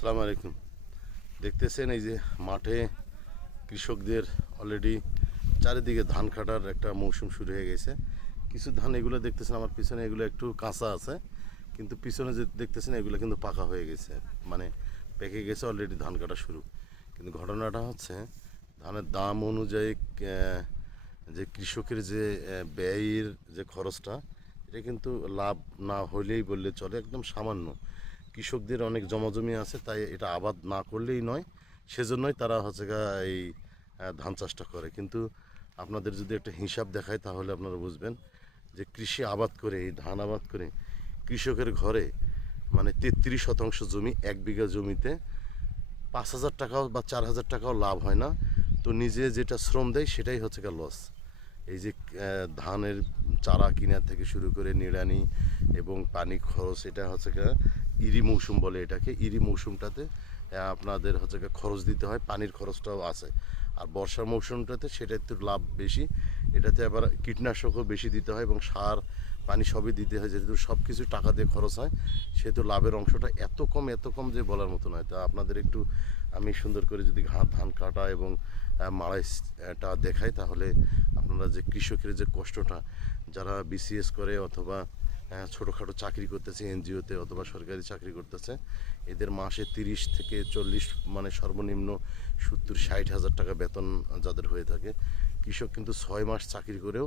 আসসালামু আলাইকুম। দেখতেছেন এই যে মাঠে কৃষকদের অলরেডি চারিদিকে ধান কাটার একটা মৌসুম শুরু হয়ে গেছে। কিছু ধান এগুলো দেখতেছেন আমার পিছনে, এগুলো একটু কাঁচা আছে, কিন্তু পিছনে যে দেখতেছেন এগুলো কিন্তু পাকা হয়ে গেছে, মানে পেকে গেছে, অলরেডি ধান কাটা শুরু। কিন্তু ঘটনাটা হচ্ছে ধানের দাম অনুযায়ী যে কৃষকের যে ব্যয়ের যে খরচটা, এটা কিন্তু লাভ না হলেই বললে চলে, একদম সামান্য। কৃষকদের অনেক জমাজমি আছে, তাই এটা আবাদ না করলেই নয়, সেজন্যই তারা হচ্ছে এই ধান চাষটা করে। কিন্তু আপনাদের যদি একটা হিসাব দেখায় তাহলে আপনারা বুঝবেন যে কৃষি আবাদ করে, এই ধান আবাদ করে কৃষকের ঘরে মানে 33% জমি, 1 বিঘা জমিতে 5,000 টাকাও বা 4,000 টাকাও লাভ হয় না। তো নিজে যেটা শ্রম দেয় সেটাই হচ্ছে লস। এই যে ধানের চারা কিনা থেকে শুরু করে নিড়ানি এবং পানি খরচ, এটা হচ্ছে ইরি মৌসুম বলে এটাকে। ইরি মৌসুমটাতে আপনাদের হচ্ছে খরচ দিতে হয়, পানির খরচটাও আছে। আর বর্ষার মৌসুমটাতে সেটা একটু লাভ বেশি, এটাতে আবার কীটনাশকও বেশি দিতে হয় এবং সার পানি সবই দিতে হয়। যেহেতু সব কিছু টাকা দিয়ে খরচ হয়, সেহেতু লাভের অংশটা এত কম যে বলার মতো নয়। তা আপনাদের একটু আমি সুন্দর করে যদি ধান কাটা এবং মাড়াইটা দেখাই, তাহলে আপনারা যে কৃষকের যে কষ্টটা, যারা বিসিএস করে অথবা ছোটোখাটো চাকরি করতেছে এনজিওতে অথবা সরকারি চাকরি করতেছে, এদের মাসে 30 থেকে 40, মানে সর্বনিম্ন 70-60 হাজার টাকা বেতন যাদের হয়ে থাকে। কৃষক কিন্তু 6 মাস চাকরি করেও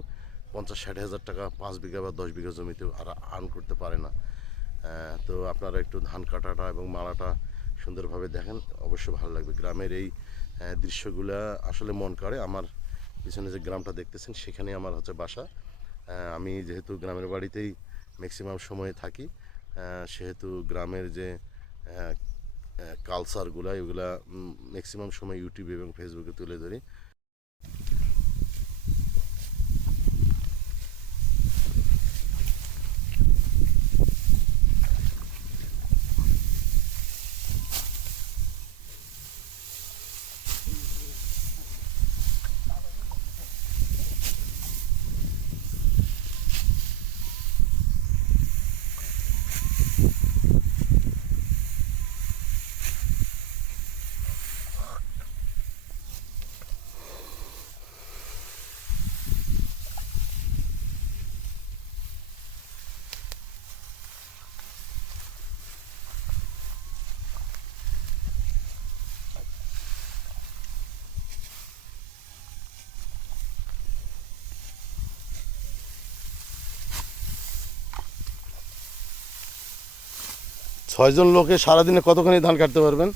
50-60 হাজার টাকা 5 বিঘা বা 10 বিঘা জমিতে আর আর্ন করতে পারে না। তো আপনারা একটু ধান কাটাটা এবং মাড়াটা সুন্দরভাবে দেখেন, অবশ্য ভালো লাগবে। গ্রামের এই দৃশ্যগুলো আসলে মন কাড়ে। আমার পিছনে যে গ্রামটা দেখতেছেন সেখানে আমার হচ্ছে বাসা। আমি যেহেতু গ্রামের বাড়িতেই ম্যাক্সিমাম সময়ে থাকি, সেহেতু গ্রামের যে কালচারগুলো এগুলা ম্যাক্সিমাম সময় ইউটিউব এবং ফেসবুকে তুলে ধরি। ছয়জন লোকে সারাদিনে কতখানি ধান কাটতে পারবেন?